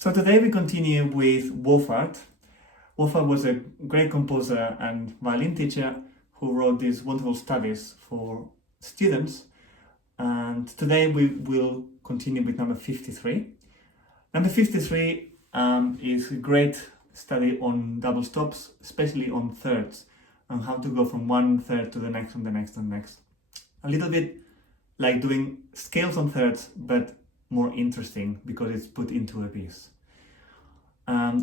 So today we continue with Wohlfahrt. Wohlfahrt was a great composer and violin teacher who wrote these wonderful studies for students. And today we will continue with number 53. Number 53 is a great study on double stops, especially on thirds, and how to go from one third to the next and the next and the next. A little bit like doing scales on thirds, but more interesting because it's put into a piece.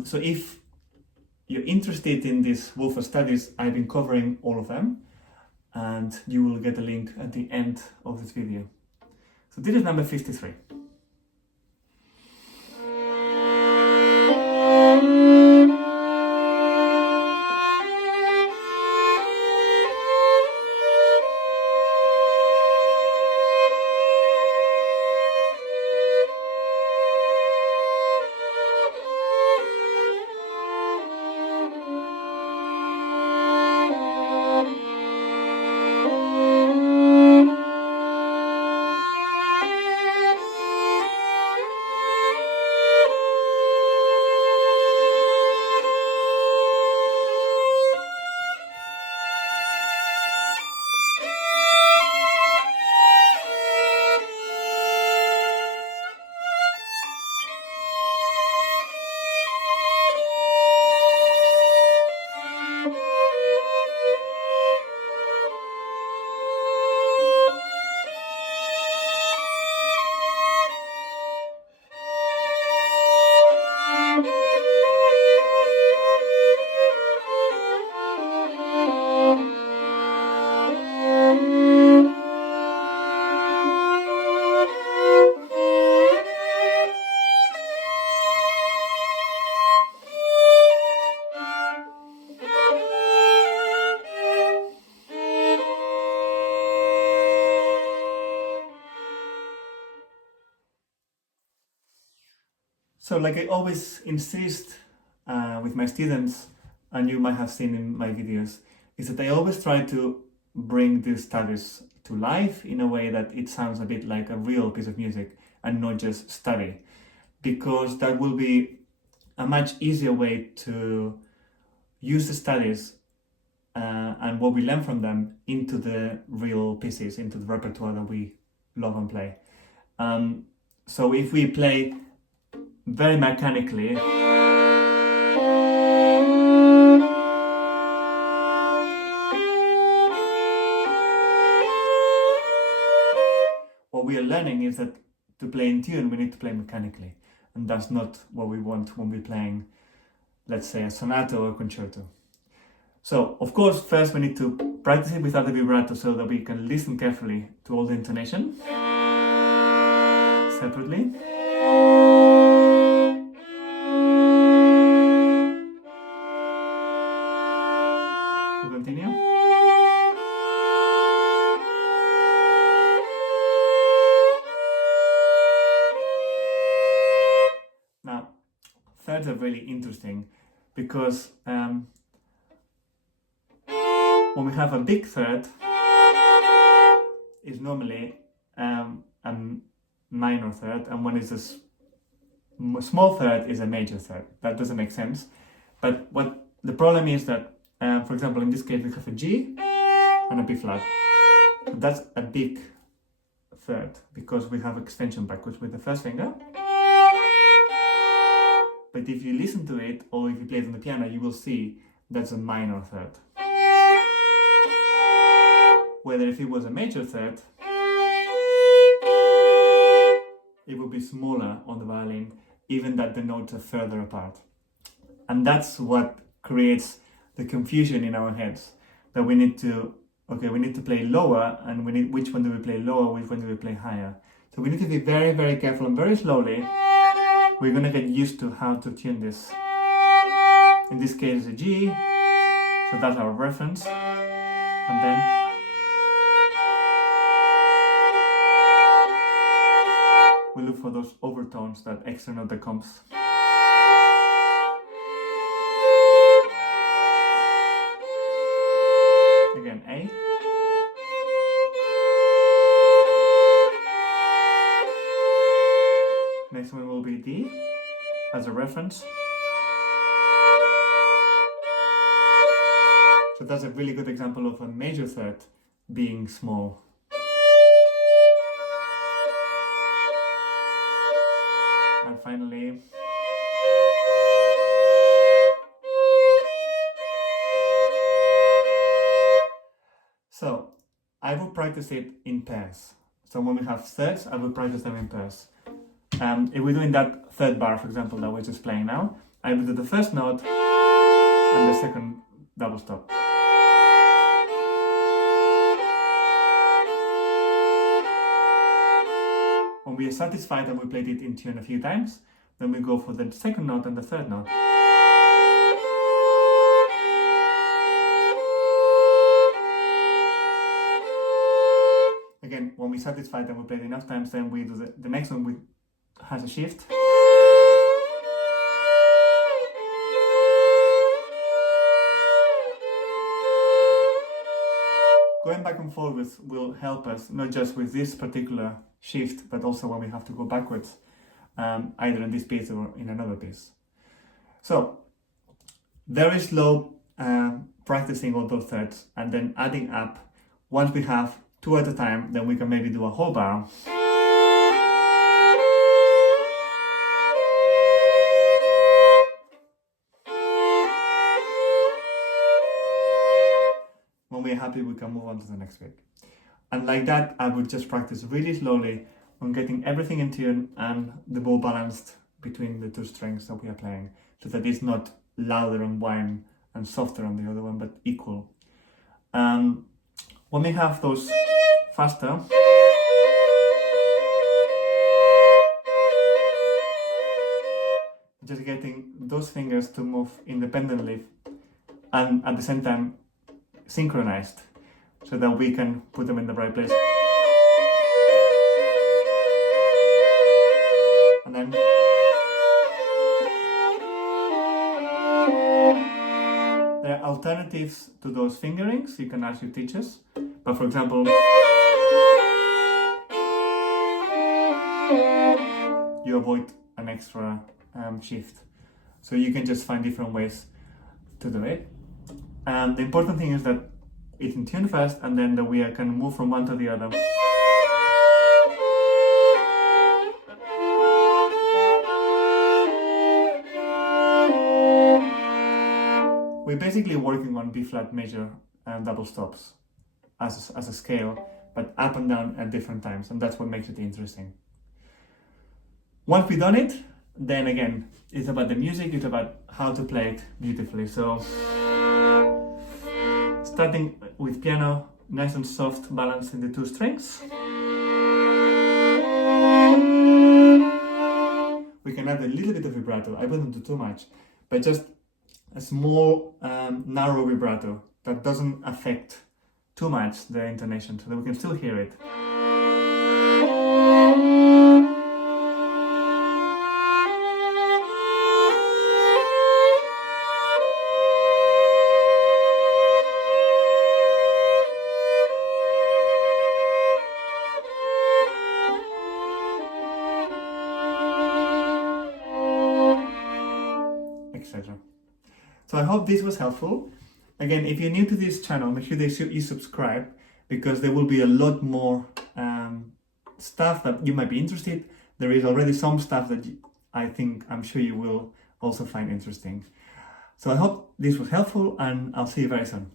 So if you're interested in these Wohlfahrt studies, I've been covering all of them, and you will get a link at the end of this video. So this is number 53. So like I always insist with my students, and you might have seen in my videos, is that I always try to bring these studies to life in a way that it sounds a bit like a real piece of music and not just study, because that will be a much easier way to use the studies and what we learn from them into the real pieces, into the repertoire that we love and play. So if we play very mechanically, what we are learning is that to play in tune, we need to play mechanically. And that's not what we want when we're playing, let's say, a sonata or a concerto. So, of course, first we need to practice it without the vibrato so that we can listen carefully to all the intonation separately. We'll continue. Now, thirds are really interesting because when we have a big third, it's normally a minor third, and when it's a small third, is a major third. That doesn't make sense. But what the problem is that, for example, in this case, we have a G and a B flat. So that's a big third because we have extension backwards with the first finger. But if you listen to it, or if you play it on the piano, you will see that's a minor third. Whether if it was a major third, it would be smaller on the violin, even that the notes are further apart. And that's what creates the confusion in our heads, that we need to play lower, and which one do we play lower, which one do we play higher. So we need to be very, very careful and very slowly. We're gonna get used to how to tune this. In this case, it's a G, so that's our reference. And then we look for those overtones, that extra note that comes. Again, A. Next one will be D. as a reference. So that's a really good example of a major third being small. And finally, so I will practice it in pairs. So when we have thirds, I will practice them in pairs. If we're doing that third bar, for example, that we're just playing now, I will do the first note and the second double stop. When we are satisfied and we played it in tune a few times, then we go for the second note and the third note. Again, when we're satisfied and we played enough times, then we do the next one has a shift. Going back and forwards will help us, not just with this particular shift, but also when we have to go backwards, either in this piece or in another piece. So, very slow practicing all those thirds and then adding up. Once we have 2 at a time, then we can maybe do a whole bar. When we're happy, we can move on to the next bit. And like that, I would just practice really slowly on getting everything in tune and the bow balanced between the 2 strings that we are playing, so that it's not louder on one and softer on the other one, but equal. When we have those faster, just getting those fingers to move independently and at the same time synchronized, so that we can put them in the right place. And then there are alternatives to those fingerings you can ask your teachers, but for example, you avoid an extra shift, so you can just find different ways to do it. And the important thing is that it's in tune first, and then that we can move from one to the other. We're basically working on B flat major double stops as a scale, but up and down at different times, and that's what makes it interesting. Once we've done it, then again, it's about the music, it's about how to play it beautifully. So, starting with piano, nice and soft, balancing the 2 strings. We can add a little bit of vibrato. I wouldn't do too much, but just a small, narrow vibrato that doesn't affect too much the intonation, so that we can still hear it. Etc. So I hope this was helpful. Again, if you're new to this channel, make sure that you subscribe, because there will be a lot more stuff that you might be interested. There is already some stuff that I'm sure you will also find interesting. So I hope this was helpful, and I'll see you very soon.